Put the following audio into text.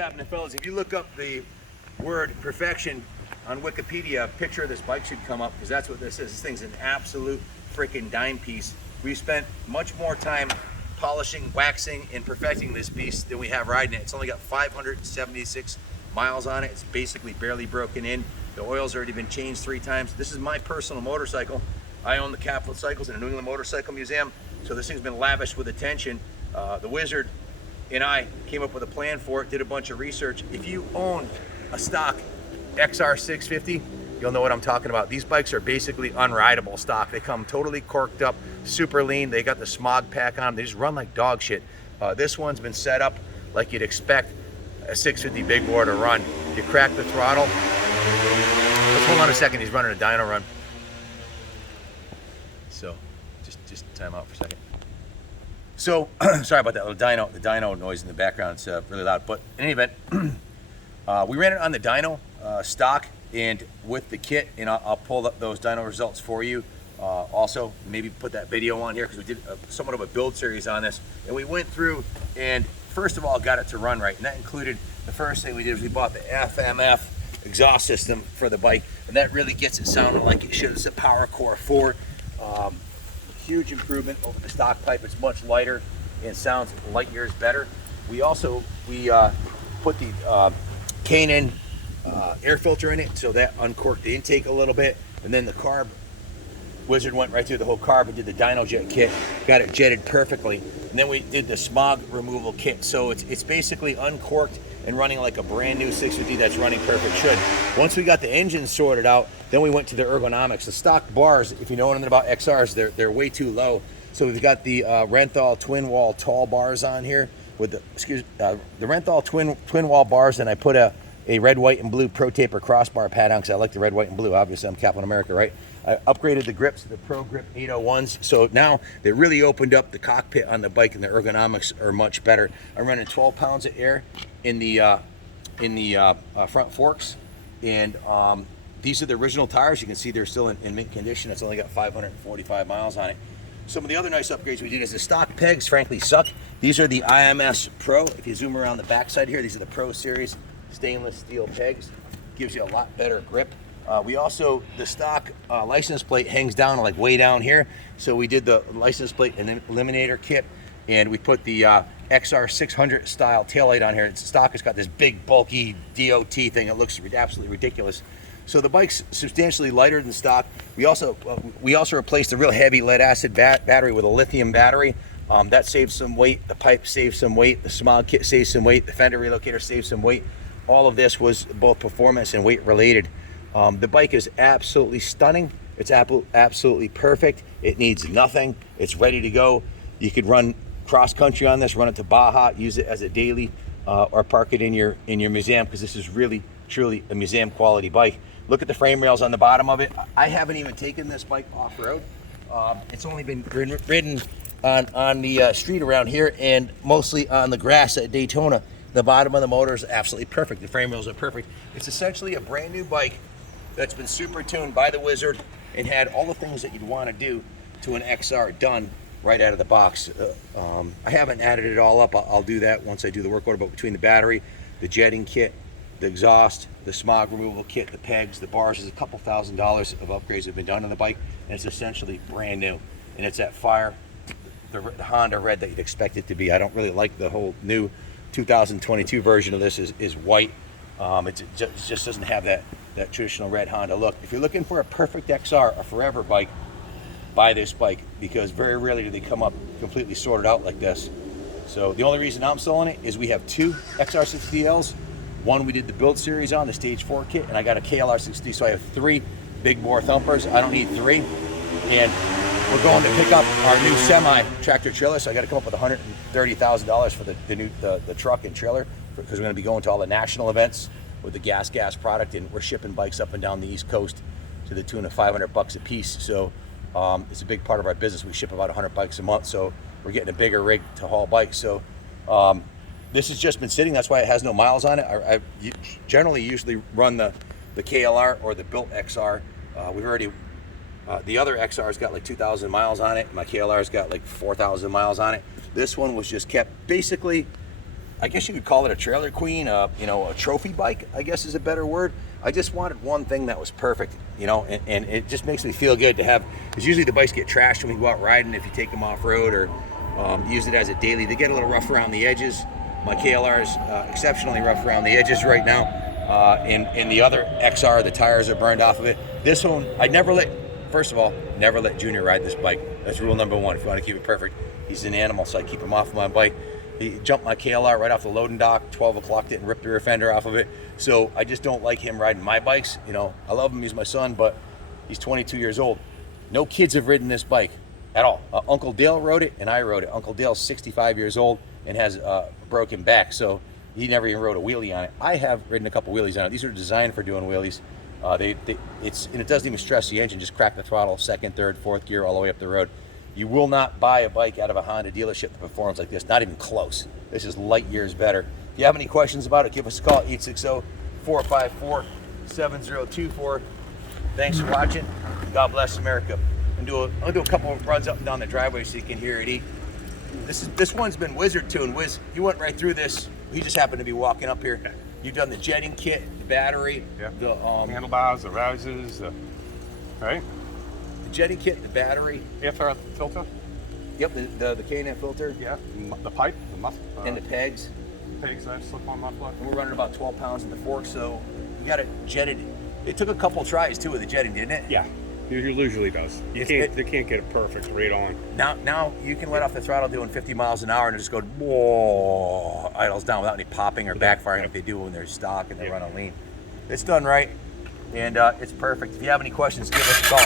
happening, fellas? If you look up the word perfection on Wikipedia, a picture of this bike should come up, because that's what this is. This thing's an absolute freaking dime piece. We spent much more time polishing, waxing, and perfecting this piece than we have riding it. It's only got 576 miles on it. It's basically barely broken in. The oil's already been changed 3 times. This is my personal motorcycle. I own the Capital Cycles in the New England Motorcycle Museum, so this thing's been lavished with attention. The Wizard and I came up with a plan for it, did a bunch of research. If you own a stock XR650, you'll know what I'm talking about. These bikes are basically unrideable stock. They come totally corked up, super lean. They got the smog pack on them. They just run like dog shit. This one's been set up like you'd expect a 650 big bore to run. You crack the throttle. Let's hold on a second. He's running a dyno run. So just time out for a second. So sorry about that little dyno. The dyno noise in the background is really loud. But in any event, we ran it on the dyno stock and with the kit, and I'll pull up those dyno results for you. Also, maybe put that video on here, because we did somewhat of a build series on this, and we went through and first of all got it to run right, and that included, the first thing we did was we bought the FMF exhaust system for the bike, and that really gets it sounding like it should. It's a Power Core 4. Huge improvement over the stock pipe. It's much lighter and sounds light years better. We also put the K&N air filter in it, so that uncorked the intake a little bit, and then the carb, Wizard went right through the whole carb and did the Dyno Jet kit, got it jetted perfectly, and then we did the smog removal kit. So it's basically uncorked and running like a brand new 650 that's running perfect should. Once we got the engine sorted out, then we went to the ergonomics. The stock bars, if you know anything about XRs, they're way too low. So we've got the Renthal twin wall tall bars on here with the Renthal twin wall bars, and I put a red, white, and blue Pro Taper crossbar pad on because I like the red, white, and blue. Obviously, I'm Captain America, right? I upgraded the grips to the Pro Grip 801s, so now they really opened up the cockpit on the bike, and the ergonomics are much better. I'm running 12 pounds of air in the front forks, and these are the original tires. You can see they're still in mint condition. It's only got 545 miles on it. Some of the other nice upgrades we did is the stock pegs frankly suck. These are the IMS Pro. If you zoom around the backside here, these are the Pro Series stainless steel pegs. Gives you a lot better grip. We also, the stock license plate hangs down like way down here, so we did the license plate and eliminator kit, and we put the XR600 style taillight on here. It's stock. It's got this big bulky DOT thing. It looks absolutely ridiculous. So the bike's substantially lighter than stock. We also replaced a real heavy lead acid battery with a lithium battery. That saves some weight. The pipe saves some weight. The smog kit saves some weight. The fender relocator saves some weight. All of this was both performance and weight related. The bike is absolutely stunning. It's absolutely perfect. It needs nothing. It's ready to go. You could run cross country on this, run it to Baja, use it as a daily, or park it in your museum, because this is really, truly a museum quality bike. Look at the frame rails on the bottom of it. I haven't even taken this bike off-road. It's only been ridden on the street around here, and mostly on the grass at Daytona. The bottom of the motor is absolutely perfect. The frame rails are perfect. It's essentially a brand new bike that's been super tuned by the Wizard and had all the things that you'd want to do to an XR done right out of the box. I haven't added it all up. I'll do that once I do the work order, but between the battery, the jetting kit, the exhaust, the smog removal kit, the pegs, the bars, there's a couple $1,000s of upgrades that have been done on the bike, and it's essentially brand new. And it's that fire, the Honda red that you'd expect it to be. I don't really like the whole new 2022 version of this is white. It just doesn't have that traditional red Honda look. If you're looking for a perfect XR, a forever bike, buy this bike, because very rarely do they come up completely sorted out like this. So the only reason I'm selling it is we have 2 XR650Ls. One we did the build series on, the Stage 4 kit, and I got a KLR60, so I have 3 big bore thumpers. I don't need 3. And we're going to pick up our new semi tractor trailer, so I got to come up with $130,000 for the truck and trailer, because we're going to be going to all the national events with the gas product, and we're shipping bikes up and down the East Coast to the tune of $500 a piece. So it's a big part of our business. We ship about 100 bikes a month, so we're getting a bigger rig to haul bikes. So this has just been sitting. That's why it has no miles on it. I generally usually run the KLR or the built XR. We've already the other XR's got like 2,000 miles on it. My KLR's got like 4,000 miles on it. This one was just kept basically I guess you could call it a trailer queen, you know, a trophy bike, I guess is a better word. I just wanted one thing that was perfect, you know, and it just makes me feel good to have, because usually the bikes get trashed when we go out riding if you take them off road or use it as a daily. They get a little rough around the edges. My KLR is exceptionally rough around the edges right now. And the other XR, the tires are burned off of it. This one, first of all, never let Junior ride this bike. That's rule number one if you want to keep it perfect. He's an animal, so I keep him off of my bike. He jumped my KLR right off the loading dock, 12 o'clock, didn't rip the rear fender off of it. So I just don't like him riding my bikes. You know, I love him, he's my son, but he's 22 years old. No kids have ridden this bike at all. Uncle Dale rode it, and I rode it. Uncle Dale's 65 years old and has a broken back, so he never even rode a wheelie on it. I have ridden a couple wheelies on it. These are designed for doing wheelies. And it doesn't even stress the engine, just crack the throttle, second, third, fourth gear, all the way up the road. You will not buy a bike out of a Honda dealership that performs like this, not even close. This is light years better. If you have any questions about it, give us a call, 860-454-7024. Thanks for watching. God bless America. I'll do a couple of runs up and down the driveway so you can hear it eat. This one's been wizard tuned. Wiz, you went right through this. He just happened to be walking up here. Okay. You've done the jetting kit, the battery, the handlebars, the risers, right? The jetting kit, the battery, FR filter. Yep, the K&N filter. Yeah, the pipe, the and the pegs. Pegs, slip-on muffler. And we're running about 12 pounds in the fork, so you got it jetted. It took a couple tries too with the jetting, didn't it? Yeah, it usually does. You can't get it perfect right on. Now you can let off the throttle doing 50 miles an hour and it just go whoa, idles down without any popping or backfiring like they do when they're stock and they run on lean. It's done right, and it's perfect. If you have any questions, give us a call.